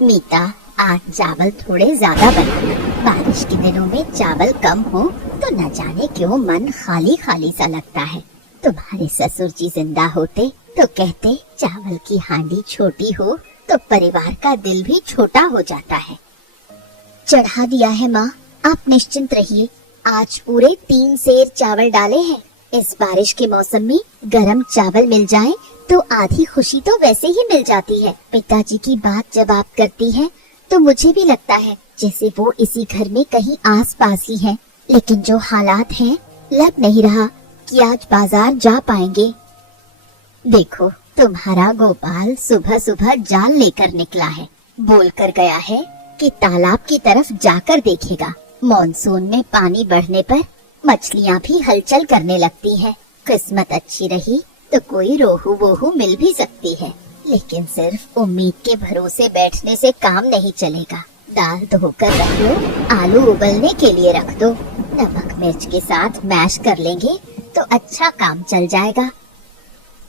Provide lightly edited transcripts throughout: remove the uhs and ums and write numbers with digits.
मीता, आज चावल थोड़े ज्यादा बना। बारिश के दिनों में चावल कम हो तो न जाने क्यों मन खाली खाली सा लगता है। तुम्हारे ससुर जी जिंदा होते तो कहते चावल की हांडी छोटी हो तो परिवार का दिल भी छोटा हो जाता है। चढ़ा दिया है माँ, आप निश्चिंत रहिए। आज पूरे 3 सेर चावल डाले हैं। इस बारिश के मौसम में गरम चावल मिल जाए तो आधी खुशी तो वैसे ही मिल जाती है। पिताजी की बात जब आप करती हैं तो मुझे भी लगता है जैसे वो इसी घर में कहीं आस पास ही हैं। लेकिन जो हालात हैं, लग नहीं रहा कि आज बाजार जा पाएंगे। देखो, तुम्हारा गोपाल सुबह सुबह जाल लेकर निकला है। बोल कर गया है कि तालाब की तरफ जाकर देखेगा। मॉनसून में पानी बढ़ने पर मछलियाँ भी हलचल करने लगती हैं। किस्मत अच्छी रही तो कोई रोहू वोहू मिल भी सकती है, लेकिन सिर्फ उम्मीद के भरोसे बैठने से काम नहीं चलेगा। दाल धोकर रख लो, आलू उबलने के लिए रख दो। नमक मिर्च के साथ मैश कर लेंगे तो अच्छा काम चल जाएगा।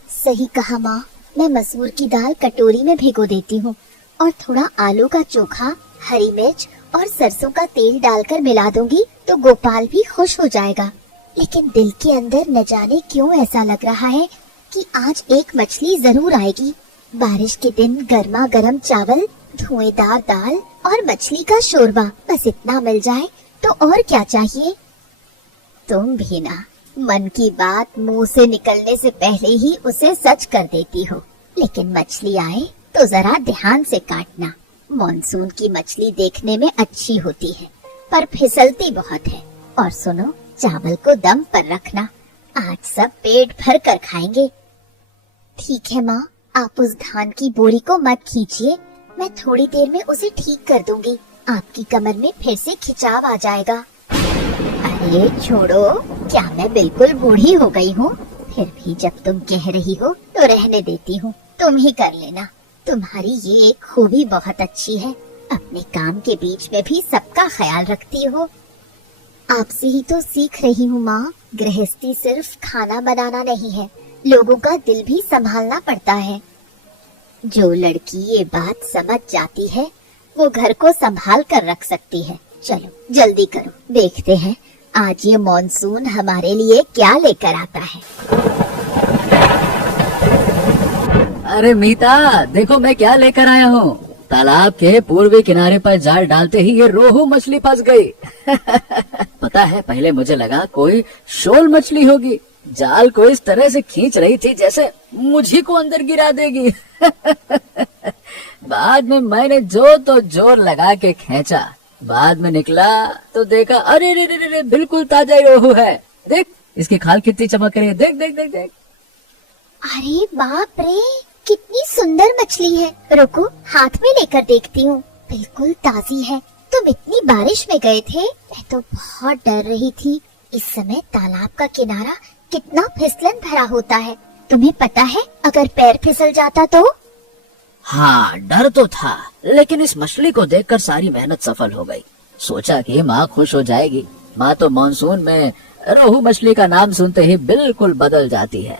सही कहा माँ, मैं मसूर की दाल कटोरी में भिगो देती हूँ और थोड़ा आलू का चोखा, हरी मिर्च और सरसों का तेल डालकर मिला दूंगी तो गोपाल भी खुश हो जाएगा। लेकिन दिल के अंदर न जाने क्यों ऐसा लग रहा है कि आज एक मछली जरूर आएगी। बारिश के दिन गर्मा गर्म चावल, धुएंदार दाल और मछली का शोरबा, बस इतना मिल जाए तो और क्या चाहिए। तुम भी ना मन की बात मुंह से निकलने से पहले ही उसे सच कर देती हो। लेकिन मछली आए तो जरा ध्यान से काटना। मॉनसून की मछली देखने में अच्छी होती है पर फिसलती बहुत है। और सुनो, चावल को दम पर रखना, आज सब पेट भर कर खाएंगे। ठीक है माँ, आप उस धान की बोरी को मत खींचिए, मैं थोड़ी देर में उसे ठीक कर दूंगी। आपकी कमर में फिर से खिंचाव आ जाएगा। अरे छोड़ो, क्या मैं बिल्कुल बूढ़ी हो गई हूँ? फिर भी जब तुम कह रही हो तो रहने देती हूँ, तुम ही कर लेना। तुम्हारी ये एक खूबी बहुत अच्छी है, अपने काम के बीच में भी सबका ख्याल रखती हो। आपसे ही तो सीख रही हूँ माँ, गृहस्थी सिर्फ खाना बनाना नहीं है, लोगों का दिल भी संभालना पड़ता है। जो लड़की ये बात समझ जाती है वो घर को संभाल कर रख सकती है। चलो जल्दी करो, देखते हैं आज ये मॉनसून हमारे लिए क्या लेकर आता है। अरे मीता, देखो मैं क्या लेकर आया हूँ। तालाब के पूर्वी किनारे पर जाल डालते ही ये रोहू मछली फंस गई। पता है, पहले मुझे लगा कोई शोल मछली होगी। जाल को इस तरह से खींच रही थी जैसे मुझी को अंदर गिरा देगी। बाद में मैंने जोर लगा के खींचा। बाद में निकला तो देखा, अरे रे रे रे, बिल्कुल ताजा रोहू है। देख, इसकी खाल कितनी चमक रही है। देख देख देख देख। अरे बाप रे, कितनी सुंदर मछली है। रुको, हाथ में लेकर देखती हूँ। बिल्कुल ताजी है। तुम इतनी बारिश में गए थे, मैं तो बहुत डर रही थी। इस समय तालाब का किनारा कितना फिसलन भरा होता है। तुम्हें पता है अगर पैर फिसल जाता तो? हाँ, डर तो था, लेकिन इस मछली को देखकर सारी मेहनत सफल हो गई। सोचा कि माँ खुश हो जाएगी। माँ तो मानसून में रोहू मछली का नाम सुनते ही बिल्कुल बदल जाती है।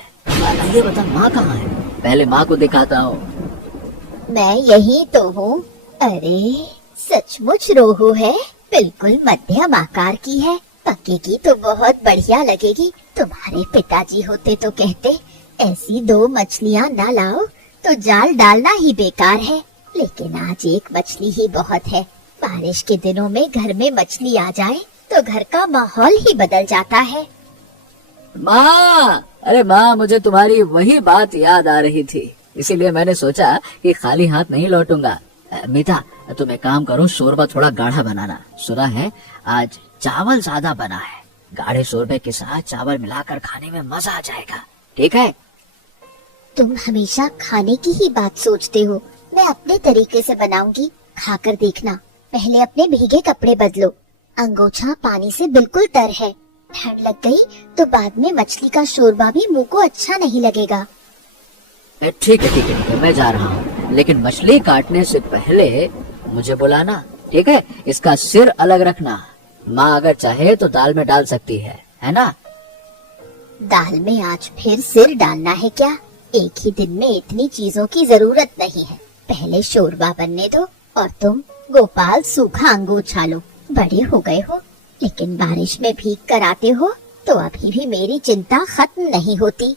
ये बता, माँ कहाँ है? पहले माँ को दिखाता हूँ। मैं यही तो हूँ। अरे सचमुच रोहू है, बिल्कुल मध्यम आकार की है। पकेगी तो बहुत बढ़िया लगेगी। तुम्हारे पिताजी होते तो कहते ऐसी 2 मछलियाँ न लाओ तो जाल डालना ही बेकार है। लेकिन आज एक मछली ही बहुत है। बारिश के दिनों में घर में मछली आ जाए तो घर का माहौल ही बदल जाता है। माँ, अरे माँ, मुझे तुम्हारी वही बात याद आ रही थी, इसीलिए मैंने सोचा कि खाली हाथ नहीं लौटूंगा। मीता, तुम एक काम करो, शोरबा थोड़ा गाढ़ा बनाना। सुना है आज चावल ज्यादा बना है। गाढ़े शोरबे के साथ चावल मिलाकर खाने में मजा आ जाएगा। ठीक है? तुम हमेशा खाने की ही बात सोचते हो। मैं अपने तरीके से बनाऊंगी, खाकर देखना। पहले अपने भीगे कपड़े बदलो। अंगोछा पानी से बिल्कुल तर है। ठंड लग गई तो बाद में मछली का शोरबा भी मुंह को अच्छा नहीं लगेगा। ठीक है ठीक है ठीक है, मैं जा रहा हूँ, लेकिन मछली काटने से पहले मुझे बुलाना। ठीक है? इसका सिर अलग रखना। माँ अगर चाहे तो दाल में डाल सकती है ना? दाल में आज फिर सिर डालना है क्या? एक ही दिन में इतनी चीजों की जरूरत नहीं है। पहले शोरबा बनने दो, और तुम गोपाल सूखा अंगूर छालो। बड़े हो गए हो, लेकिन बारिश में भीग कर आते हो तो अभी भी मेरी चिंता खत्म नहीं होती।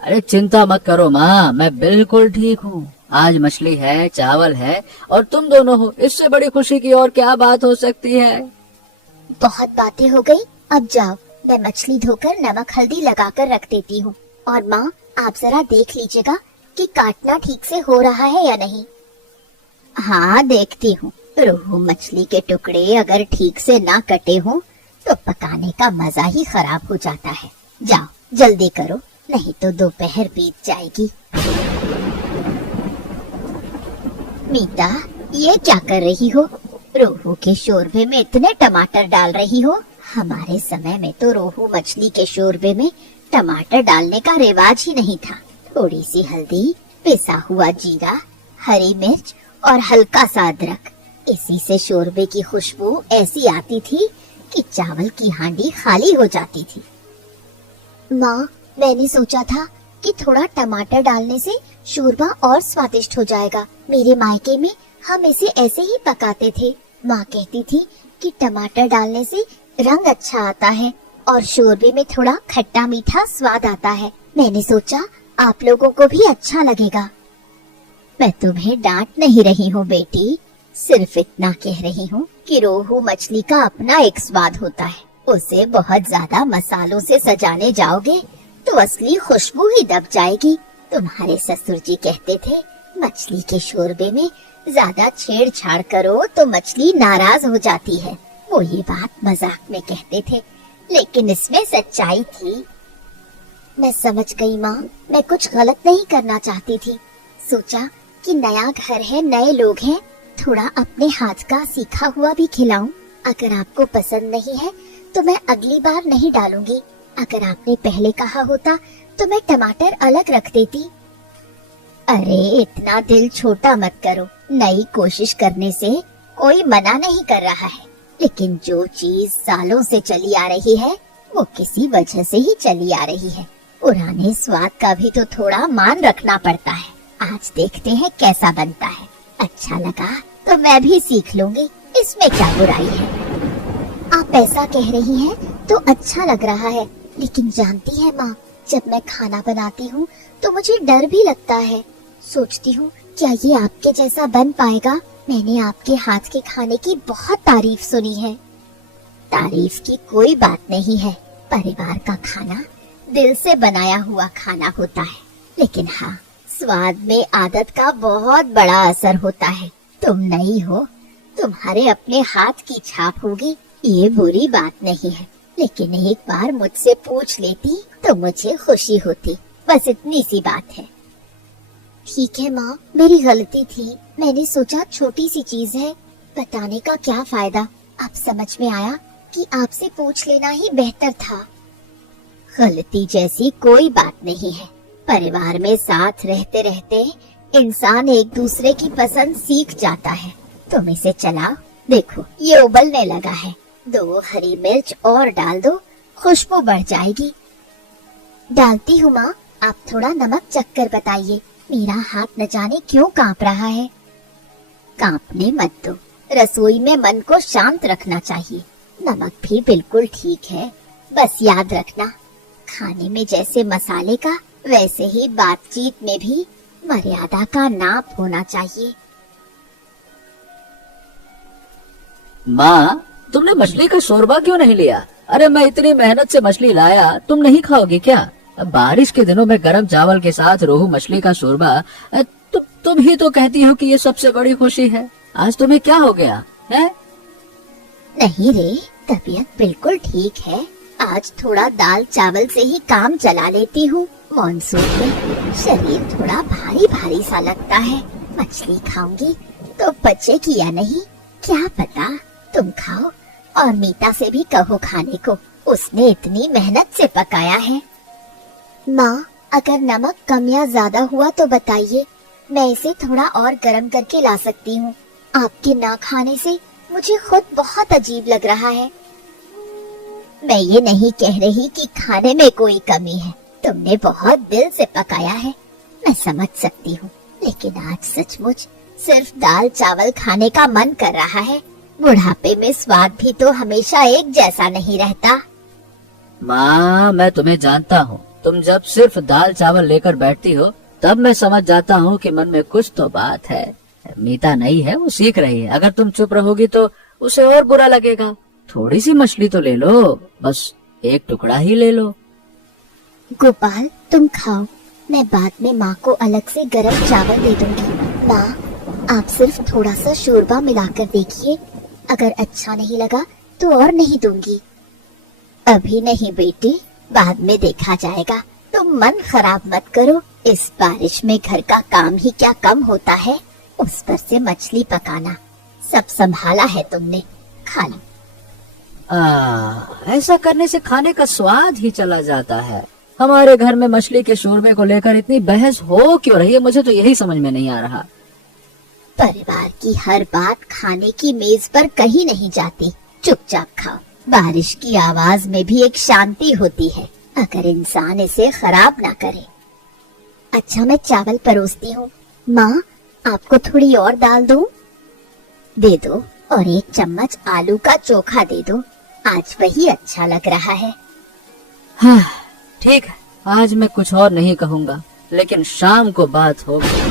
अरे चिंता मत करो माँ, मैं बिल्कुल ठीक हूँ। आज मछली है, चावल है और तुम दोनों हो, इससे बड़ी खुशी की और क्या बात हो सकती है। बहुत बातें हो गई, अब जाओ, मैं मछली धोकर नमक हल्दी लगाकर रख देती हूँ। और माँ, आप जरा देख लीजिएगा कि काटना ठीक से हो रहा है या नहीं। हाँ, देखती हूँ। रोहू मछली के टुकड़े अगर ठीक से ना कटे हों तो पकाने का मजा ही खराब हो जाता है। जाओ जल्दी करो, नहीं तो दोपहर बीत जाएगी। मीता, ये क्या कर रही हो? रोहू के शोरबे में इतने टमाटर डाल रही हो? हमारे समय में तो रोहू मछली के शोरबे में टमाटर डालने का रिवाज ही नहीं था। थोड़ी सी हल्दी, पिसा हुआ जीरा, हरी मिर्च और हल्का सा अदरक, इसी से शोरबे की खुशबू ऐसी आती थी कि चावल की हांडी खाली हो जाती थी। माँ, मैंने सोचा था कि थोड़ा टमाटर डालने से शोरबा और स्वादिष्ट हो जाएगा। मेरे मायके में हम इसे ऐसे ही पकाते थे। माँ कहती थी कि टमाटर डालने से रंग अच्छा आता है और शोरबे में थोड़ा खट्टा मीठा स्वाद आता है। मैंने सोचा आप लोगों को भी अच्छा लगेगा। मैं तुम्हें डांट नहीं रही हूँ बेटी, सिर्फ इतना कह रही हूँ कि रोहू मछली का अपना एक स्वाद होता है। उसे बहुत ज्यादा मसालों से सजाने जाओगे तो असली खुशबू ही दब जाएगी। तुम्हारे ससुर जी कहते थे मछली के शोरबे में ज्यादा छेड़छाड़ करो तो मछली नाराज हो जाती है। वो ये बात मजाक में कहते थे, लेकिन इसमें सच्चाई थी। मैं समझ गई माँ, मैं कुछ गलत नहीं करना चाहती थी। सोचा कि नया घर है, नए लोग हैं, थोड़ा अपने हाथ का सीखा हुआ भी खिलाऊं। अगर आपको पसंद नहीं है तो मैं अगली बार नहीं डालूंगी। अगर आपने पहले कहा होता तो मैं टमाटर अलग रख देती। अरे इतना दिल छोटा मत करो, नई कोशिश करने से कोई मना नहीं कर रहा है, लेकिन जो चीज सालों से चली आ रही है वो किसी वजह से ही चली आ रही है। पुराने स्वाद का भी तो थोड़ा मान रखना पड़ता है। आज देखते हैं कैसा बनता है। अच्छा लगा तो मैं भी सीख लूंगी, इसमें क्या बुराई है। आप ऐसा कह रही हैं तो अच्छा लग रहा है, लेकिन जानती है माँ, जब मैं खाना बनाती हूँ तो मुझे डर भी लगता है। सोचती हूँ क्या ये आपके जैसा बन पाएगा। मैंने आपके हाथ के खाने की बहुत तारीफ सुनी है। तारीफ की कोई बात नहीं है, परिवार का खाना दिल से बनाया हुआ खाना होता है। लेकिन हाँ, स्वाद में आदत का बहुत बड़ा असर होता है। तुम नई हो, तुम्हारे अपने हाथ की छाप होगी, ये बुरी बात नहीं है, लेकिन एक बार मुझसे पूछ लेती तो मुझे खुशी होती। बस इतनी सी बात है। ठीक है माँ, मेरी गलती थी। मैंने सोचा छोटी सी चीज है, बताने का क्या फायदा। अब समझ में आया कि आपसे पूछ लेना ही बेहतर था। गलती जैसी कोई बात नहीं है। परिवार में साथ रहते रहते इंसान एक दूसरे की पसंद सीख जाता है। तुम इसे चलाओ, देखो ये उबलने लगा है। 2 हरी मिर्च और डाल दो, खुशबू बढ़ जाएगी। डालती हूँ माँ, आप थोड़ा नमक चख कर बताइए। मेरा हाथ न जाने क्यों कांप रहा है। कांपने मत दो, रसोई में मन को शांत रखना चाहिए। नमक भी बिल्कुल ठीक है, बस याद रखना, खाने में जैसे मसाले का वैसे ही बातचीत में भी मर्यादा का नाप होना चाहिए। माँ, तुमने मछली का शोरबा क्यों नहीं लिया? अरे मैं इतनी मेहनत से मछली लाया, तुम नहीं खाओगी क्या? बारिश के दिनों में गर्म चावल के साथ रोहू मछली का शोरबा, तुम ही तो कहती हो कि ये सबसे बड़ी खुशी है। आज तुम्हें क्या हो गया है? नहीं रे, तबीयत बिल्कुल ठीक है। आज थोड़ा दाल चावल से ही काम चला लेती हूँ। मॉनसून में शरीर थोड़ा भारी भारी सा लगता है। मछली खाऊंगी तो बचेगी या नहीं क्या पता। तुम खाओ और मीता से भी कहो खाने को, उसने इतनी मेहनत से पकाया है। माँ, अगर नमक कम या ज्यादा हुआ तो बताइए, मैं इसे थोड़ा और गर्म करके ला सकती हूँ। आपके ना खाने से मुझे खुद बहुत अजीब लग रहा है। मैं ये नहीं कह रही कि खाने में कोई कमी है, तुमने बहुत दिल से पकाया है, मैं समझ सकती हूँ, लेकिन आज सचमुच सिर्फ दाल चावल खाने का मन कर रहा है। बुढ़ापे में स्वाद भी तो हमेशा एक जैसा नहीं रहता। माँ, मैं तुम्हें जानता हूँ। तुम जब सिर्फ दाल चावल लेकर बैठती हो तब मैं समझ जाता हूँ कि मन में कुछ तो बात है। मीता नई है, वो सीख रही है। अगर तुम चुप रहोगी तो उसे और बुरा लगेगा। थोड़ी सी मछली तो ले लो, बस एक टुकड़ा ही ले लो। गोपाल, तुम खाओ, मैं बाद में माँ को अलग से गरम चावल दे दूंगी। माँ, आप सिर्फ थोड़ा सा शोरबा मिलाकर देखिए, अगर अच्छा नहीं लगा तो और नहीं दूंगी। अभी नहीं बेटी, बाद में देखा जाएगा। तुम मन खराब मत करो। इस बारिश में घर का काम ही क्या कम होता है, उस पर से मछली पकाना। सब संभाला है तुमने, खा लो। ऐसा करने से खाने का स्वाद ही चला जाता है। हमारे घर में मछली के शोरबे को लेकर इतनी बहस हो क्यों रही है, मुझे तो यही समझ में नहीं आ रहा। परिवार की हर बात खाने की मेज पर कहीं नहीं जाती। चुपचाप खाओ। बारिश की आवाज में भी एक शांति होती है, अगर इंसान इसे खराब ना करे। अच्छा, मैं चावल परोसती हूँ। माँ, आपको थोड़ी और दाल दूं? दे दो, और एक चम्मच आलू का चोखा दे दो। आज वही अच्छा लग रहा है। हाँ, ठीक है, आज मैं कुछ और नहीं कहूँगा, लेकिन शाम को बात होगी।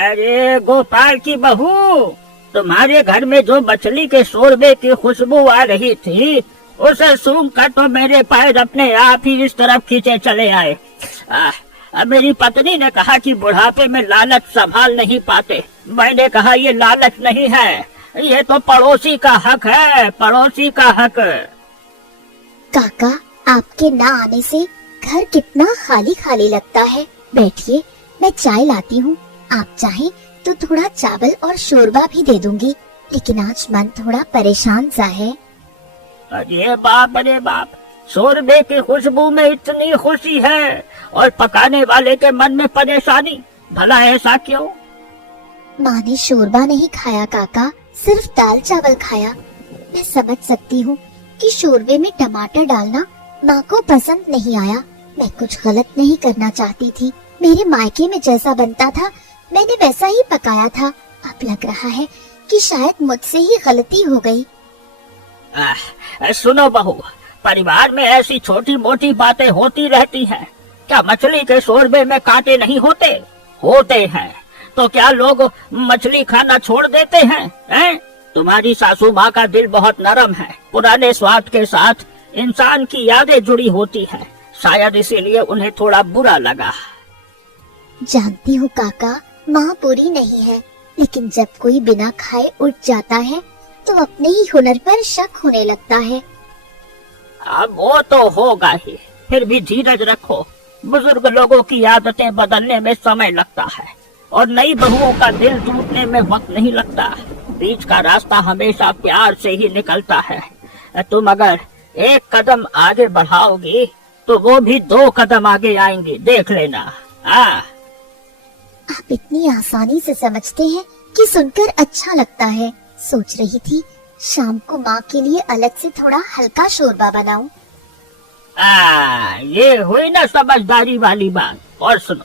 अरे गोपाल की बहू, तुम्हारे घर में जो मछली के शोरबे की खुशबू आ रही थी, उसे सूंघ कर तो मेरे पैर अपने आप ही इस तरफ खींचे चले आए। मेरी पत्नी ने कहा कि बुढ़ापे में लालच संभाल नहीं पाते। मैंने कहा ये लालच नहीं है, ये तो पड़ोसी का हक है, पड़ोसी का हक। काका, आपके ना आने से घर कितना खाली खाली लगता है। बैठिए, मैं चाय लाती हूँ। आप चाहें तो थोड़ा चावल और शोरबा भी दे दूंगी, लेकिन आज मन थोड़ा परेशान सा है। अरे बाप, शोरबे की खुशबू में इतनी खुशी है और पकाने वाले के मन में परेशानी। भला ऐसा क्यों? माँ ने शोरबा नहीं खाया काका, सिर्फ दाल चावल खाया। मैं समझ सकती हूँ कि शोरबे में टमाटर डालना माँ को पसंद नहीं आया। मैं कुछ गलत नहीं करना चाहती थी। मेरे मायके में जैसा बनता था मैंने वैसा ही पकाया था। अब लग रहा है कि शायद मुझसे ही गलती हो गई। सुनो बहू, परिवार में ऐसी छोटी मोटी बातें होती रहती हैं। क्या मछली के शोरबे में कांटे नहीं होते? होते हैं। तो क्या लोग मछली खाना छोड़ देते हैं? तुम्हारी सासू माँ का दिल बहुत नरम है। पुराने स्वाद के साथ इंसान की यादें जुड़ी होती हैं। शायद इसीलिए उन्हें थोड़ा बुरा लगा। जानती हूँ काका, माँ बुरी नहीं है, लेकिन जब कोई बिना खाए उठ जाता है तो अपने ही हुनर पर शक होने लगता है। अब वो तो होगा ही, फिर भी धीरज रखो। बुजुर्ग लोगों की आदतें बदलने में समय लगता है और नई बहुओं का दिल टूटने में वक्त नहीं लगता। बीच का रास्ता हमेशा प्यार से ही निकलता है। तुम अगर एक कदम आगे बढ़ाओगी तो वो भी 2 कदम आगे आएंगी, देख लेना। आप इतनी आसानी से समझते हैं कि सुनकर अच्छा लगता है। सोच रही थी शाम को माँ के लिए अलग से थोड़ा हल्का शोरबा बनाऊं। ये हुई ना समझदारी वाली बात। और सुनो,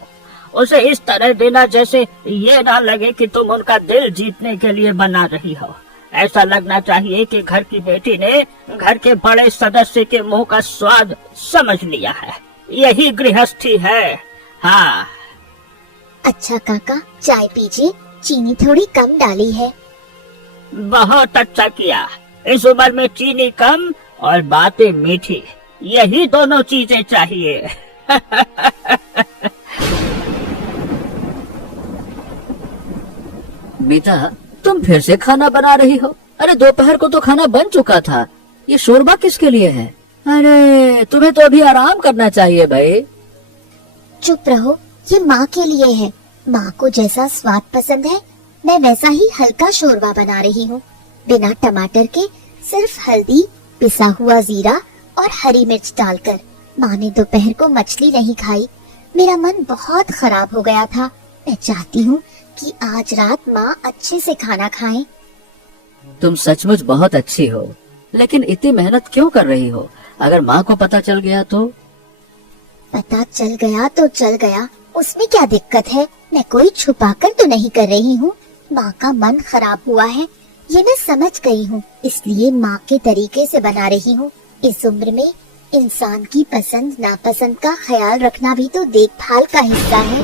उसे इस तरह देना जैसे ये ना लगे कि तुम उनका दिल जीतने के लिए बना रही हो। ऐसा लगना चाहिए कि घर की बेटी ने घर के बड़े सदस्य के मुंह का स्वाद समझ लिया है। यही गृहस्थी है। हाँ। अच्छा काका, चाय पीजिए, चीनी थोड़ी कम डाली है। बहुत अच्छा किया। इस उम्र में चीनी कम और बातें मीठी, यही दोनों चीजें चाहिए। मीता, तुम फिर से खाना बना रही हो? अरे दोपहर को तो खाना बन चुका था। ये शोरबा किसके लिए है? अरे तुम्हें तो अभी आराम करना चाहिए भाई। चुप रहो, ये माँ के लिए है। माँ को जैसा स्वाद पसंद है मैं वैसा ही हल्का शोरबा बना रही हूँ, बिना टमाटर के, सिर्फ हल्दी, पिसा हुआ जीरा और हरी मिर्च डालकर। माँ ने दोपहर को मछली नहीं खाई। मेरा मन बहुत खराब हो गया था। मैं चाहती हूँ कि आज रात माँ अच्छे से खाना खाएं। तुम सचमुच बहुत अच्छी हो, लेकिन इतनी मेहनत क्यों कर रही हो? अगर माँ को पता चल गया तो? पता चल गया तो चल गया, उसमें क्या दिक्कत है। मैं कोई छुपाकर तो नहीं कर रही हूँ। माँ का मन खराब हुआ है, ये मैं समझ गई हूँ, इसलिए माँ के तरीके से बना रही हूँ। इस उम्र में इंसान की पसंद नापसंद का ख्याल रखना भी तो देखभाल का हिस्सा है।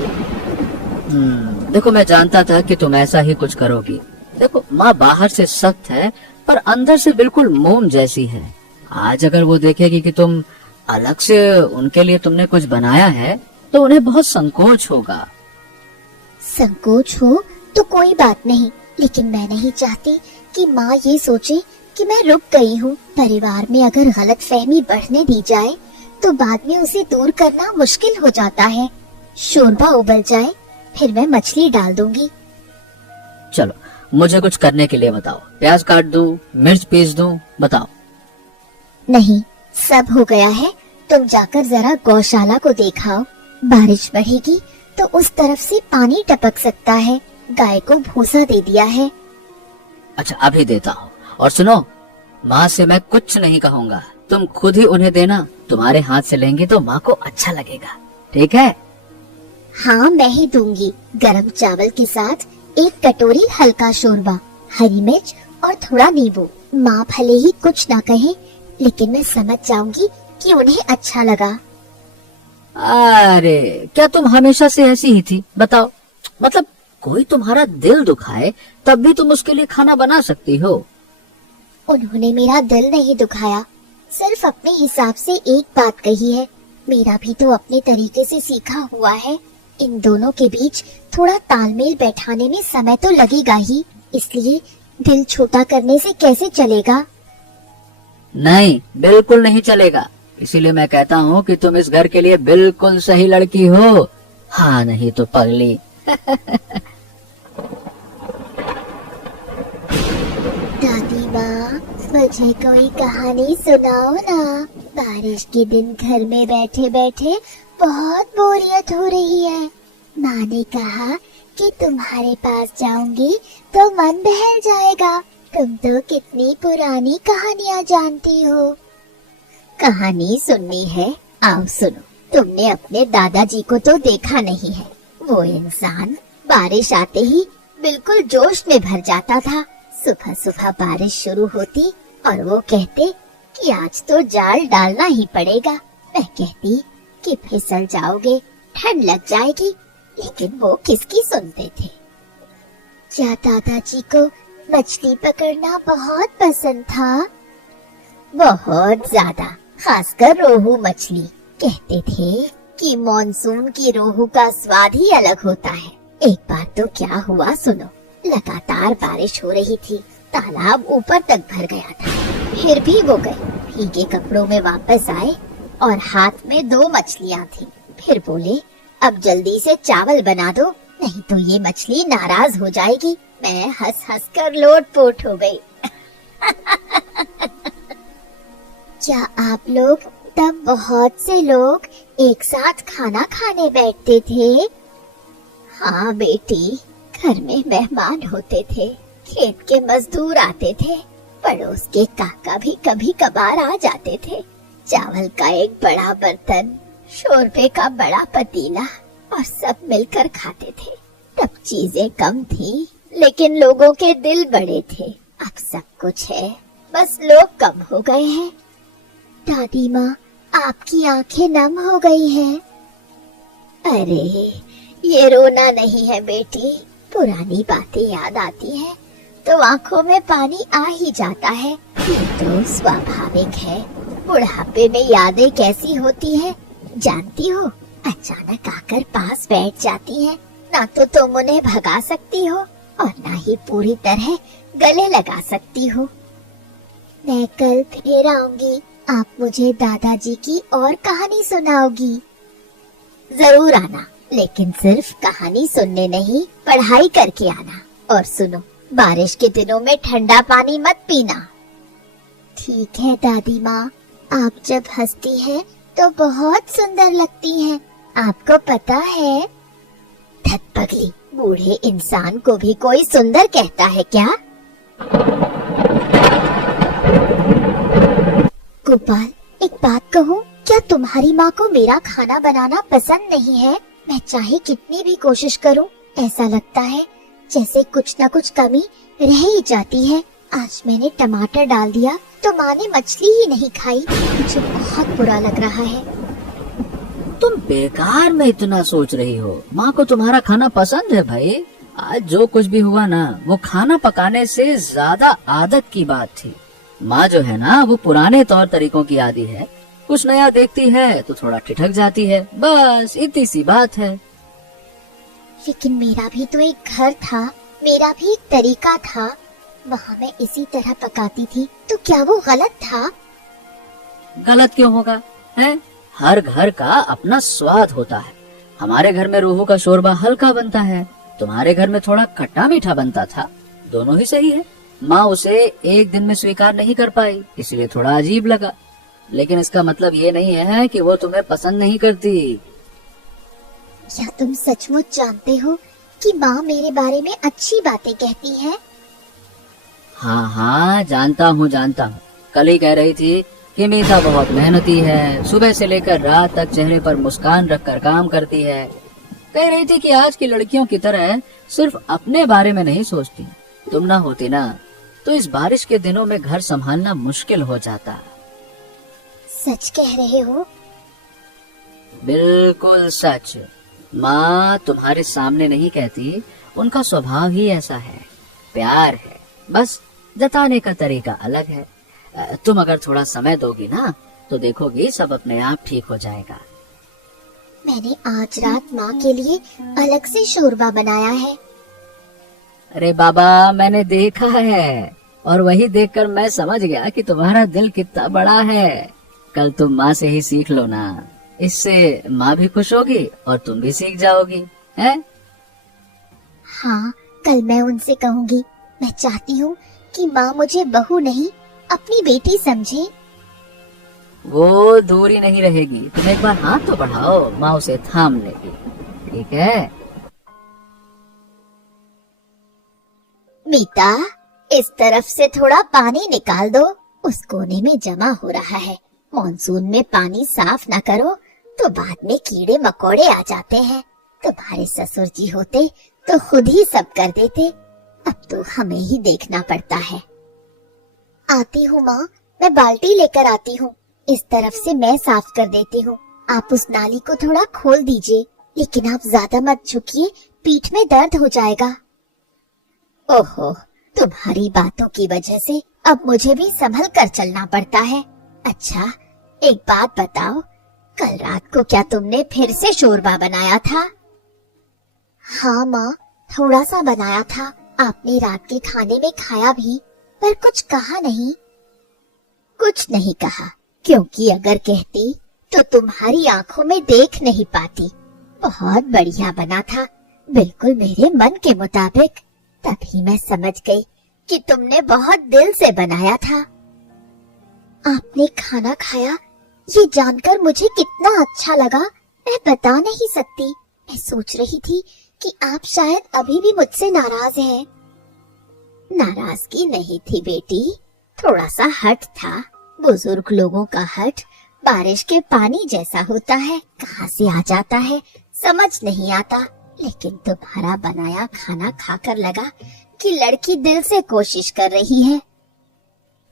देखो मैं जानता था कि तुम ऐसा ही कुछ करोगी। देखो माँ बाहर से सख्त है पर अंदर से बिल्कुल मोम जैसी है। आज अगर वो देखेगी कि तुम अलग से उनके लिए तुमने कुछ बनाया है तो उन्हें बहुत संकोच होगा। संकोच हो तो कोई बात नहीं, लेकिन मैं नहीं चाहती कि माँ ये सोचे कि मैं रुक गई हूँ। परिवार में अगर गलतफहमी बढ़ने दी जाए तो बाद में उसे दूर करना मुश्किल हो जाता है। शोरबा उबल जाए फिर मैं मछली डाल दूंगी। चलो मुझे कुछ करने के लिए बताओ। प्याज काट दूं, मिर्च पीस दूं, बताओ। नहीं, सब हो गया है। तुम जाकर जरा गौशाला को देखाओ। बारिश बढ़ेगी तो उस तरफ से पानी टपक सकता है। गाय को भूसा दे दिया है। अच्छा अभी देता हूँ। और सुनो, माँ से मैं कुछ नहीं कहूँगा, तुम खुद ही उन्हें देना। तुम्हारे हाथ से लेंगे तो माँ को अच्छा लगेगा, ठीक है? हाँ मैं ही दूंगी। गरम चावल के साथ 1 कटोरी हल्का शोरबा, हरी मिर्च और थोड़ा नींबू। माँ भले ही कुछ ना कहे, लेकिन मैं समझ जाऊंगी कि उन्हें अच्छा लगा। अरे क्या तुम हमेशा से ऐसी ही थी? बताओ, मतलब कोई तुम्हारा दिल दुखाए तब भी तुम उसके लिए खाना बना सकती हो। उन्होंने मेरा दिल नहीं दुखाया, सिर्फ अपने हिसाब से एक बात कही है। मेरा भी तो अपने तरीके से सीखा हुआ है। इन दोनों के बीच थोड़ा तालमेल बैठाने में समय तो लगेगा ही, इसलिए दिल छोटा करने से कैसे चलेगा। नहीं, बिल्कुल नहीं चलेगा। इसीलिए मैं कहता हूँ कि तुम इस घर के लिए बिल्कुल सही लड़की हो। हाँ नहीं तो पगली। दादी माँ, मुझे कोई कहानी सुनाओ ना। बारिश के दिन घर में बैठे बैठे बहुत बोरियत हो रही है। माँ ने कहा कि तुम्हारे पास जाऊंगी तो मन बहल जाएगा। तुम तो कितनी पुरानी कहानियाँ जानती हो। कहानी सुननी है? आओ सुनो। तुमने अपने दादाजी को तो देखा नहीं है। वो इंसान बारिश आते ही बिल्कुल जोश में भर जाता था। सुबह सुबह बारिश शुरू होती और वो कहते कि आज तो जाल डालना ही पड़ेगा। मैं कहती कि फिसल जाओगे, ठंड लग जाएगी, लेकिन वो किसकी सुनते थे। क्या दादाजी को मछली पकड़ना बहुत पसंद था? बहुत ज्यादा, खासकर रोहू मछली। कहते थे कि मॉनसून की रोहू का स्वाद ही अलग होता है। एक बार तो क्या हुआ सुनो। लगातार बारिश हो रही थी, तालाब ऊपर तक भर गया था। फिर भी वो गए, भीगे कपड़ों में वापस आए और हाथ में 2 मछलियाँ थी। फिर बोले, अब जल्दी से चावल बना दो, नहीं तो ये मछली नाराज हो जाएगी। मैं हंस हंस कर लोटपोट हो गई। क्या आप लोग तब बहुत से लोग एक साथ खाना खाने बैठते थे? हाँ बेटी, घर में मेहमान होते थे, खेत के मजदूर आते थे, पड़ोस के काका भी कभी कभार आ जाते थे। चावल का एक बड़ा बर्तन, शोरबे का बड़ा पतीला और सब मिलकर खाते थे। तब चीजें कम थी, लेकिन लोगों के दिल बड़े थे। अब सब कुछ है, बस लोग कम हो गए हैं। दादी माँ, आपकी आंखें नम हो गई हैं। अरे ये रोना नहीं है बेटी, पुरानी बातें याद आती हैं तो आंखों में पानी आ ही जाता है। ये तो स्वाभाविक है। बुढ़ापे में यादें कैसी होती हैं जानती हो? अचानक आकर पास बैठ जाती हैं। ना तो तुम उन्हें भगा सकती हो और ना ही पूरी तरह गले लगा सकती हो। मैं कल फिर आऊंगी, आप मुझे दादाजी की और कहानी सुनाओगी। जरूर आना, लेकिन सिर्फ कहानी सुनने नहीं, पढ़ाई करके आना। और सुनो, बारिश के दिनों में ठंडा पानी मत पीना। ठीक है दादी माँ, आप जब हंसती हैं तो बहुत सुंदर लगती हैं, आपको पता है। धत पगली, बूढ़े इंसान को भी कोई सुंदर कहता है क्या? गोपाल, एक बात कहूँ, क्या तुम्हारी माँ को मेरा खाना बनाना पसंद नहीं है? मैं चाहे कितनी भी कोशिश करूं, ऐसा लगता है जैसे कुछ न कुछ कमी रह ही जाती है। आज मैंने टमाटर डाल दिया तो माँ ने मछली ही नहीं खाई। मुझे बहुत बुरा लग रहा है। तुम बेकार में इतना सोच रही हो। माँ को तुम्हारा खाना पसंद है भाई। आज जो कुछ भी हुआ ना, वो खाना पकाने से ज्यादा आदत की बात थी। माँ जो है ना, वो पुराने तौर तरीकों की आदी है। कुछ नया देखती है तो थोड़ा ठिठक जाती है, बस इतनी सी बात है। लेकिन मेरा भी तो एक घर था, मेरा भी एक तरीका था। वहाँ मैं इसी तरह पकाती थी, तो क्या वो गलत था? गलत क्यों होगा? है, हर घर का अपना स्वाद होता है। हमारे घर में रोहू का शोरबा हल्का बनता है, तुम्हारे घर में थोड़ा खट्टा मीठा बनता था। दोनों ही सही है। माँ उसे एक दिन में स्वीकार नहीं कर पाई, इसलिए थोड़ा अजीब लगा। लेकिन इसका मतलब ये नहीं है कि वो तुम्हें पसंद नहीं करती। क्या तुम सचमुच जानते हो कि माँ मेरे बारे में अच्छी बातें कहती है? हाँ हाँ, जानता हूँ। कल ही कह रही थी कि मीता बहुत मेहनती है, सुबह से लेकर रात तक चेहरे पर मुस्कान रखकर काम करती है। कह रही थी कि आज की लड़कियों की तरह सिर्फ अपने बारे में नहीं सोचती। तुम ना होती ना, तो इस बारिश के दिनों में घर संभालना मुश्किल हो जाता। सच कह रहे हो? बिल्कुल सच। माँ तुम्हारे सामने नहीं कहती, उनका स्वभाव ही ऐसा है। प्यार है, बस जताने का तरीका अलग है। तुम अगर थोड़ा समय दोगी ना, तो देखोगी सब अपने आप ठीक हो जाएगा। मैंने आज रात माँ के लिए अलग से शोरबा बनाया है। अरे बाबा, मैंने देखा है, और वही देखकर मैं समझ गया कि तुम्हारा दिल कितना बड़ा है। कल तुम माँ से ही सीख लो ना, इससे माँ भी खुश होगी और तुम भी सीख जाओगी, हैं? हाँ, कल मैं उनसे कहूँगी। मैं चाहती हूँ कि माँ मुझे बहू नहीं, अपनी बेटी समझे। वो दूरी नहीं रहेगी। तुम एक बार हाथ तो बढ़ाओ, माँ उसे थाम लेगी। ठीक है? मीता, इस तरफ से थोड़ा पानी निकाल दो, उस कोने में जमा हो रहा है। मॉनसून में पानी साफ न करो तो बाद में कीड़े मकोड़े आ जाते हैं। तुम्हारे ससुर जी होते तो खुद ही सब कर देते, अब तो हमें ही देखना पड़ता है। आती हूँ माँ, मैं बाल्टी लेकर आती हूँ। इस तरफ से मैं साफ कर देती हूँ। आप उस नाली को थोड़ा खोल दीजिए, लेकिन आप ज्यादा मत झुकिए, पीठ में दर्द हो जाएगा। ओहो, तुम्हारी बातों की वजह से अब मुझे भी संभल कर चलना पड़ता है। अच्छा, एक बात बताओ, कल रात को क्या तुमने फिर से शोरबा बनाया था? हाँ माँ, थोड़ा सा बनाया था। आपने रात के खाने में खाया भी, पर कुछ कहा नहीं। कुछ नहीं कहा, क्योंकि अगर कहती तो तुम्हारी आंखों में देख नहीं पाती। बहुत बढ़िया बना था, बिल्कुल मेरे मन के मुताबिक। तभी मैं समझ गई कि तुमने बहुत दिल से बनाया था। आपने खाना खाया, ये जानकर मुझे कितना अच्छा लगा, मैं बता नहीं सकती। मैं सोच रही थी कि आप शायद अभी भी मुझसे नाराज हैं। नाराजगी नहीं थी बेटी, थोड़ा सा हट था। बुजुर्ग लोगों का हट बारिश के पानी जैसा होता है, कहाँ से आ जाता है समझ नहीं आता। लेकिन तुम्हारा बनाया खाना खाकर लगा कि लड़की दिल से कोशिश कर रही है।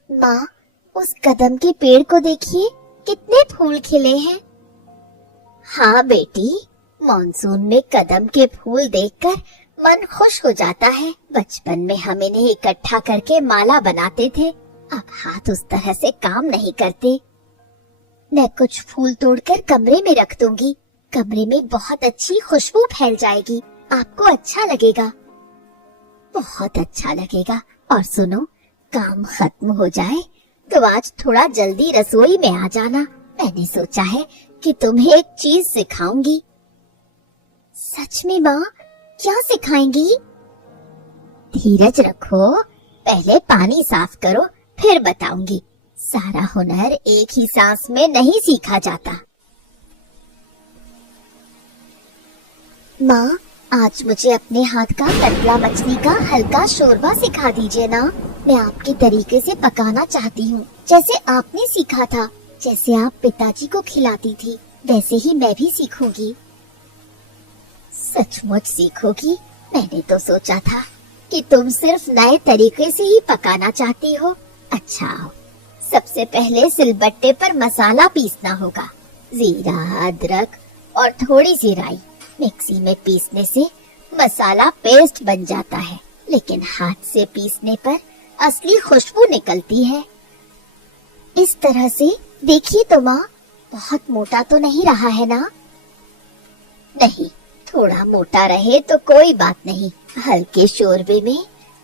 माँ, उस कदम के पेड़ को देखिए, कितने फूल खिले हैं। हाँ बेटी, मॉनसून में कदम के फूल देखकर मन खुश हो जाता है। बचपन में हम इन्हें इकट्ठा करके माला बनाते थे, अब हाथ उस तरह से काम नहीं करते। मैं कुछ फूल तोड़कर कमरे में रख दूंगी, कमरे में बहुत अच्छी खुशबू फैल जाएगी, आपको अच्छा लगेगा। बहुत अच्छा लगेगा। और सुनो, काम खत्म हो जाए तो आज थोड़ा जल्दी रसोई में आ जाना। मैंने सोचा है कि तुम्हें एक चीज सिखाऊंगी। सच में माँ, क्या सिखाएंगी? धीरज रखो, पहले पानी साफ करो, फिर बताऊंगी। सारा हुनर एक ही सांस में नहीं सीखा जाता। माँ, आज मुझे अपने हाथ का कतला मछली का हल्का शोरबा सिखा दीजिए ना। मैं आपके तरीके से पकाना चाहती हूँ, जैसे आपने सीखा था। जैसे आप पिताजी को खिलाती थी वैसे ही मैं भी सीखूंगी। सचमुच सीखोगी? मैंने तो सोचा था कि तुम सिर्फ नए तरीके से ही पकाना चाहती हो। अच्छा आओ, सबसे पहले सिलबट्टे पर मसाला पीसना होगा। जीरा, अदरक और थोड़ी सी राई मिक्सी में पीसने से मसाला पेस्ट बन जाता है, लेकिन हाथ से पीसने पर असली खुशबू निकलती है। इस तरह से देखिए तो माँ, बहुत मोटा तो नहीं रहा है ना? नहीं, थोड़ा मोटा रहे तो कोई बात नहीं। हल्के शोरबे में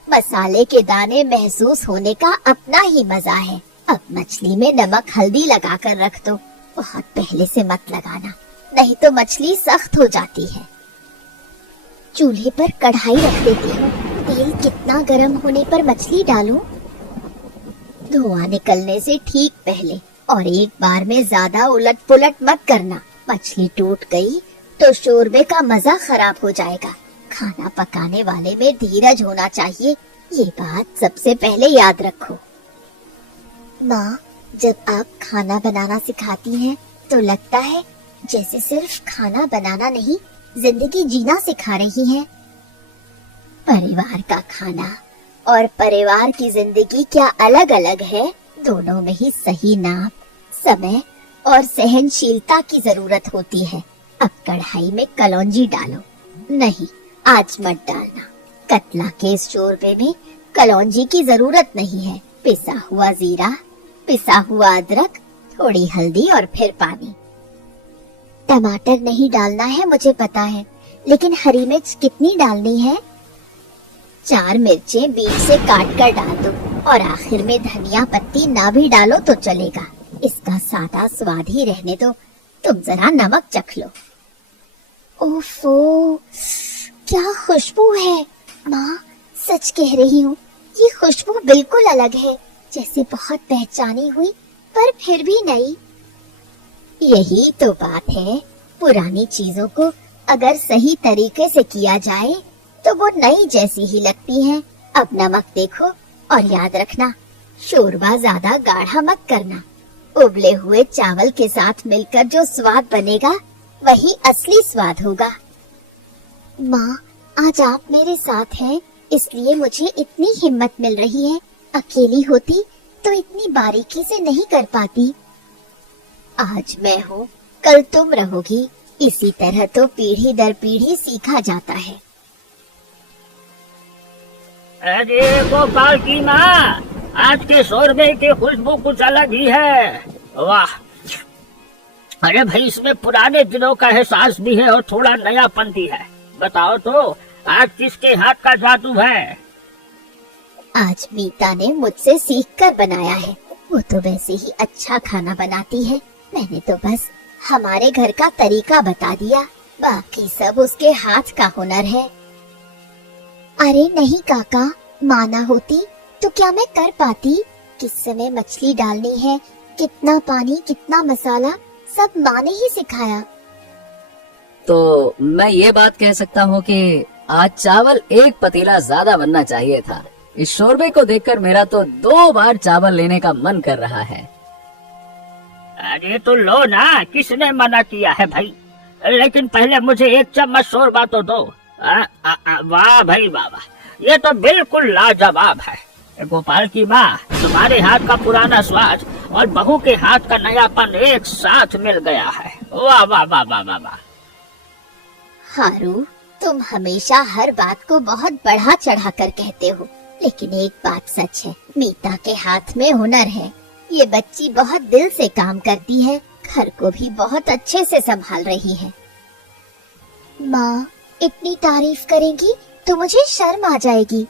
मसाले के दाने महसूस होने का अपना ही मजा है। अब मछली में नमक हल्दी लगा कर रख दो। बहुत पहले से मत लगाना, नहीं तो मछली सख्त हो जाती है। चूल्हे पर कढ़ाई रख देती हूँ। तेल कितना गर्म होने पर मछली डालूं? धुआं निकलने से ठीक पहले, और एक बार में ज्यादा उलट पुलट मत करना। मछली टूट गई तो शोरबे का मजा खराब हो जाएगा। खाना पकाने वाले में धीरज होना चाहिए, ये बात सबसे पहले याद रखो। माँ, जब आप खाना बनाना सिखाती हैं तो लगता है जैसे सिर्फ खाना बनाना नहीं, जिंदगी जीना सिखा रही हैं। परिवार का खाना और परिवार की जिंदगी क्या अलग अलग है? दोनों में ही सही नाप, समय और सहनशीलता की जरूरत होती है। अब कढ़ाई में कलौंजी डालो। नहीं, आज मत डालना। कतला के इस शोरबे में कलौंजी की जरूरत नहीं है। पिसा हुआ जीरा, पिसा हुआ अदरक, थोड़ी हल्दी और फिर पानी। टमाटर नहीं डालना है मुझे पता है, लेकिन हरी मिर्च कितनी डालनी है? 4 मिर्चें बीच से काट कर डाल दो, और आखिर में धनिया पत्ती ना भी डालो तो चलेगा। इसका सादा स्वाद ही रहने दो। तुम जरा नमक चख लो। ओफो, क्या खुशबू है माँ, सच कह रही हूँ, ये खुशबू बिल्कुल अलग है, जैसे बहुत पहचानी हुई पर फिर भी नई। यही तो बात है, पुरानी चीजों को अगर सही तरीके से किया जाए तो वो नई जैसी ही लगती हैं। अब नमक देखो, और याद रखना, शोरबा ज्यादा गाढ़ा मत करना। उबले हुए चावल के साथ मिलकर जो स्वाद बनेगा वही असली स्वाद होगा। माँ, आज आप मेरे साथ हैं, इसलिए मुझे इतनी हिम्मत मिल रही है। अकेली होती तो इतनी बारीकी से नहीं कर पाती। आज मैं हूँ, कल तुम रहोगी। इसी तरह तो पीढ़ी दर पीढ़ी सीखा जाता है। अरे गोपाल की माँ, आज के शोरबे की खुशबू कुछ अलग ही है। वाह! अरे भाई, इसमें पुराने दिनों का एहसास भी है और थोड़ा नयापन भी है। बताओ तो, आज किसके हाथ का जादू है? आज मीता ने मुझसे सीख कर बनाया है। वो तो वैसे ही अच्छा खाना बनाती है, मैंने तो बस हमारे घर का तरीका बता दिया। बाकी सब उसके हाथ का हुनर है। अरे नहीं काका, माँ ना होती तो क्या मैं कर पाती? किस समय मछली डालनी है, कितना पानी, कितना मसाला, सब माँ ने ही सिखाया। तो मैं ये बात कह सकता हूँ कि आज चावल एक पतीला ज्यादा बनना चाहिए था। इस शोरबे को देखकर मेरा तो 2 बार चावल लेने का मन कर रहा है। अरे तो लो ना, किसने मना किया है भाई? लेकिन पहले मुझे 1 चम्मच शोरबा तो दो। वाह भाई वाह वाह, ये तो बिल्कुल लाजवाब है। गोपाल की माँ, तुम्हारे हाथ का पुराना स्वाद और बहू के हाथ का नयापन एक साथ मिल गया है। वाह वाह वाह वाह वाह वाह। हारू, तुम हमेशा हर बात को बहुत बढ़ा चढ़ा कर कहते हो, लेकिन एक बात सच है, मीता के हाथ में हुनर है। ये बच्ची बहुत दिल से काम करती है, घर को भी बहुत अच्छे से संभाल रही है। माँ, इतनी तारीफ करेंगी तो मुझे शर्म आ जाएगी।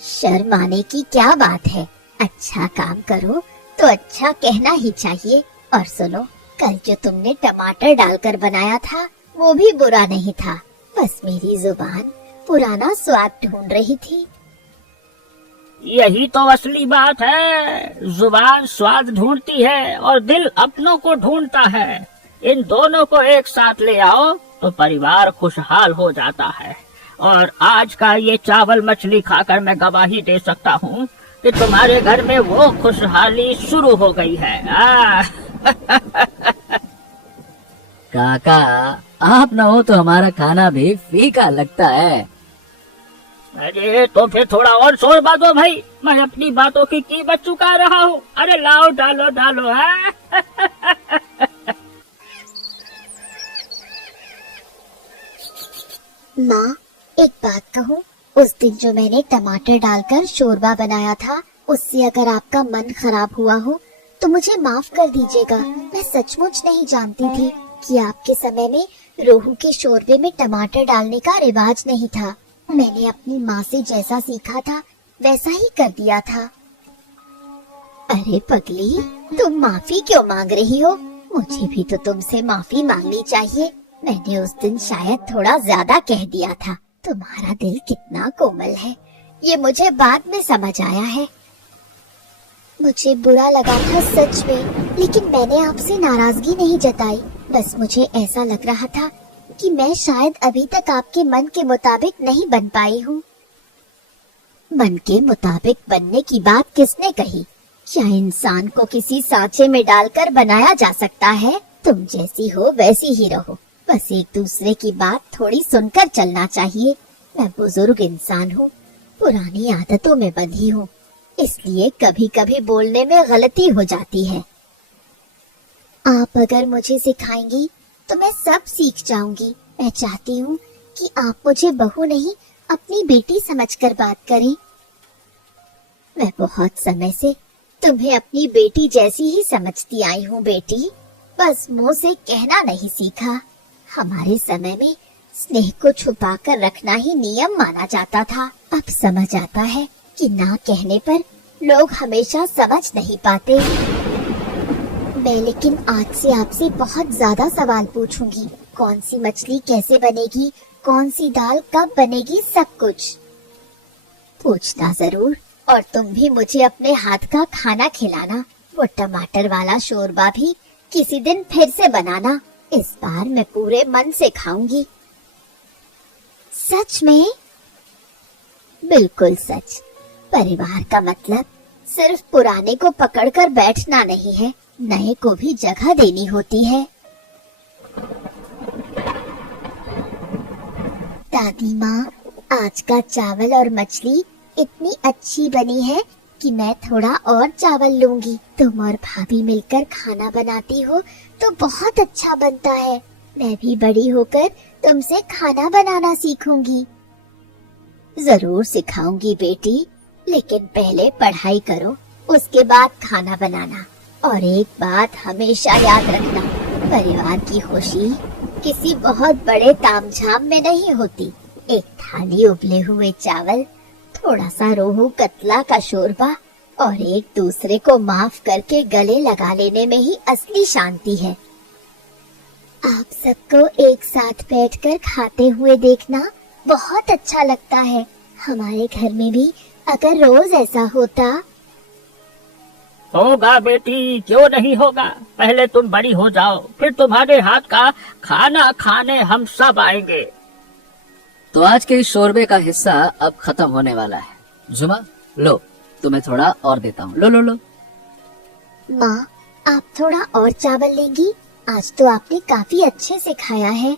शर्म आने की क्या बात है? अच्छा काम करो तो अच्छा कहना ही चाहिए। और सुनो, कल जो तुमने टमाटर डालकर बनाया था वो भी बुरा नहीं था, बस मेरी जुबान पुराना स्वाद ढूंढ रही थी। यही तो असली बात है। जुबान स्वाद ढूंढती है और दिल अपनों को ढूंढता है। इन दोनों को एक साथ ले आओ तो परिवार खुशहाल हो जाता है। और आज का ये चावल मछली खाकर मैं गवाही दे सकता हूँ कि तुम्हारे घर में वो खुशहाली शुरू हो गई है। काका, आप न हो तो हमारा खाना भी फीका लगता है। अरे तो फिर थोड़ा और शोरबा दो भाई, मैं अपनी बातों की कीमत चुका रहा हूँ। अरे लाओ, डालो डालो। माँ, एक बात कहूँ, उस दिन जो मैंने टमाटर डालकर शोरबा बनाया था, उससे अगर आपका मन खराब हुआ हो तो मुझे माफ कर दीजिएगा। मैं सचमुच नहीं जानती थी कि आपके समय में रोहू के शोरबे में टमाटर डालने का रिवाज नहीं था। मैंने अपनी माँ से जैसा सीखा था वैसा ही कर दिया था। अरे पगली, तुम माफी क्यों मांग रही हो? मुझे भी तो तुमसे माफी मांगनी चाहिए। मैंने उस दिन शायद थोड़ा ज्यादा कह दिया था। तुम्हारा दिल कितना कोमल है, ये मुझे बाद में समझ आया है। मुझे बुरा लगा था सच में, लेकिन मैंने आपसे नाराजगी नहीं जताई। बस मुझे ऐसा लग रहा था कि मैं शायद अभी तक आपके मन के मुताबिक नहीं बन पाई हूँ। मन के मुताबिक बनने की बात किसने कही? क्या इंसान को किसी सांचे में डालकर बनाया जा सकता है? तुम जैसी हो वैसी ही रहो, बस एक दूसरे की बात थोड़ी सुनकर चलना चाहिए। मैं बुजुर्ग इंसान हूँ, पुरानी आदतों में बंधी हूँ, इसलिए कभी कभी बोलने में गलती हो जाती है। आप अगर मुझे सिखाएंगी तो मैं सब सीख जाऊंगी। मैं चाहती हूँ कि आप मुझे बहू नहीं, अपनी बेटी समझकर बात करें। मैं बहुत समय से तुम्हें अपनी बेटी जैसी ही समझती आई हूँ बेटी, बस मुंह से कहना नहीं सीखा। हमारे समय में स्नेह को छुपाकर रखना ही नियम माना जाता था। अब समझ आता है कि ना कहने पर लोग हमेशा समझ नहीं पाते। मैं लेकिन आज से आपसे बहुत ज्यादा सवाल पूछूंगी। कौन सी मछली कैसे बनेगी, कौन सी दाल कब बनेगी, सब कुछ पूछना जरूर। और तुम भी मुझे अपने हाथ का खाना खिलाना। वो टमाटर वाला शोरबा भी किसी दिन फिर से बनाना। इस बार मैं पूरे मन से खाऊंगी। सच में? बिल्कुल सच। परिवार का मतलब सिर्फ पुराने को पकड़कर बैठना नहीं है, नए को भी जगह देनी होती है। दादी माँ, आज का चावल और मछली इतनी अच्छी बनी है कि मैं थोड़ा और चावल लूंगी। तुम और भाभी मिलकर खाना बनाती हो तो बहुत अच्छा बनता है। मैं भी बड़ी होकर तुमसे खाना बनाना सीखूंगी। जरूर सिखाऊंगी बेटी, लेकिन पहले पढ़ाई करो, उसके बाद खाना बनाना। और एक बात हमेशा याद रखना, परिवार की खुशी किसी बहुत बड़े तामझाम में नहीं होती। एक थाली उबले हुए चावल, थोड़ा सा रोहू कतला का शोरबा और एक दूसरे को माफ करके गले लगा लेने में ही असली शांति है। आप सबको एक साथ बैठकर खाते हुए देखना बहुत अच्छा लगता है। हमारे घर में भी अगर रोज ऐसा होता। होगा बेटी, क्यों नहीं होगा। पहले तुम बड़ी हो जाओ, फिर तुम्हारे हाथ का खाना खाने हम सब आएंगे। तो आज के इस शोरबे का हिस्सा अब खत्म होने वाला है। जुमा, लो, तुम्हें थोड़ा और देता हूँ। लो लो लो। माँ, आप थोड़ा और चावल लेंगी? आज तो आपने काफी अच्छे से खाया है।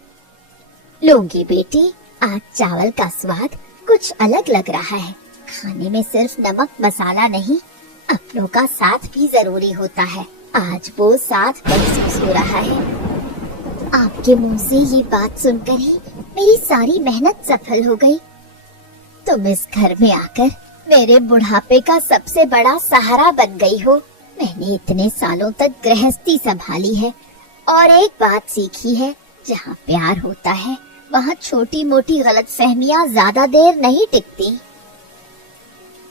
लूंगी बेटी, आज चावल का स्वाद कुछ अलग लग रहा है। खाने में सिर्फ नमक मसाला नहीं, अपनों का साथ भी जरूरी होता है। आज वो साथ महसूस हो रहा है। आपके मुंह से ये बात सुनकर ही मेरी सारी मेहनत सफल हो गई। तुम इस घर में आकर मेरे बुढ़ापे का सबसे बड़ा सहारा बन गई हो। मैंने इतने सालों तक गृहस्थी संभाली है और एक बात सीखी है, जहाँ प्यार होता है वहाँ छोटी मोटी गलतफहमियां ज्यादा देर नहीं टिकती।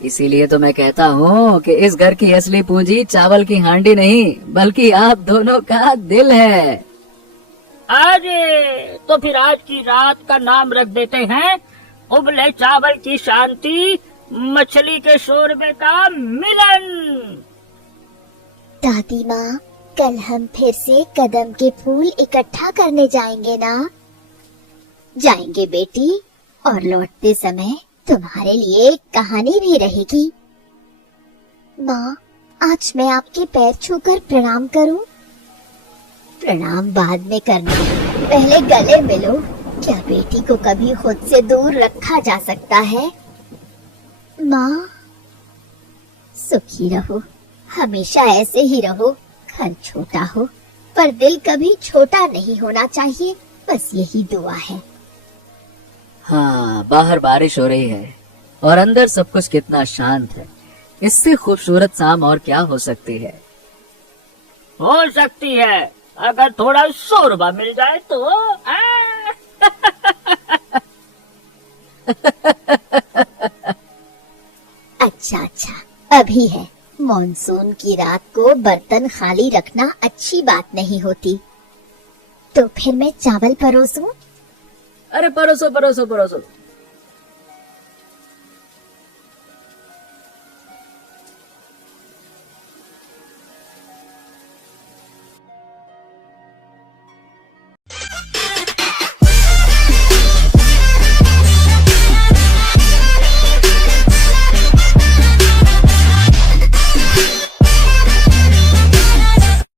इसीलिए तो मैं कहता हूँ कि इस घर की असली पूंजी चावल की हांडी नहीं, बल्कि आप दोनों का दिल है। अरे तो फिर आज की रात का नाम रख देते हैं उबले चावल की शांति, मछली के शोरबे का मिलन। दादी माँ, कल हम फिर से कदम के फूल इकट्ठा करने जाएंगे ना? जाएंगे बेटी, और लौटते समय तुम्हारे लिए एक कहानी भी रहेगी। माँ, आज मैं आपके पैर छूकर प्रणाम करूं? प्रणाम बाद में करना, पहले गले मिलो। क्या बेटी को कभी खुद से दूर रखा जा सकता है? माँ, सुखी रहो, हमेशा ऐसे ही रहो। घर छोटा हो पर दिल कभी छोटा नहीं होना चाहिए, बस यही दुआ है। हाँ, बाहर बारिश हो रही है और अंदर सब कुछ कितना शांत है। इससे खूबसूरत शाम और क्या हो सकती है। हो सकती है अगर थोड़ा शोरबा मिल जाए तो। अच्छा, अभी है। मॉनसून की रात को बर्तन खाली रखना अच्छी बात नहीं होती। तो फिर मैं चावल परोसूं? अरे परोसो परोसो परोसो,